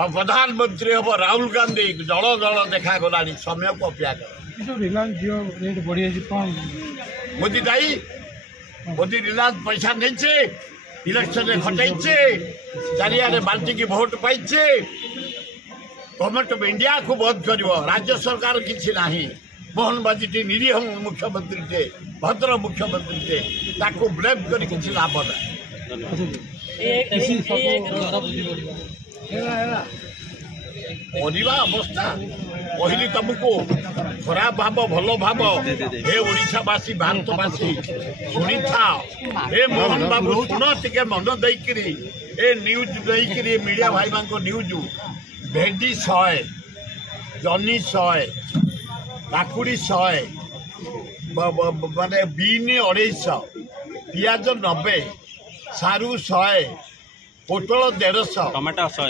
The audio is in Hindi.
प्रधानमंत्री हम राहुल गांधी जल जल देखा गला समय को अपेक्षा मोदी दाई मोदी रिलायंस पैसा नहीं इलेक्शन में खटाई चारिया बाल्टी की vote pi government of India को बंद कर राज्य सरकार किसी ना मोहन बाजी निरीह मुख्यमंत्री थे भद्र मुख्यमंत्री थे ताको ब्लेम कर किसी लाभ ना अवस्था कहली तुमको खराब भाव भल भाव हे ओडावासी भारतवासी शुणी था हे मोहन बाबू शुण टे मन देकर ए न्यूज देकर मीडिया भाई मान न्यूज भेंडी 100 जनी 100 काकुड़ी 100 माने बीन 250 पियाज 90 सारू 100 पोटल 150 टमाटो 100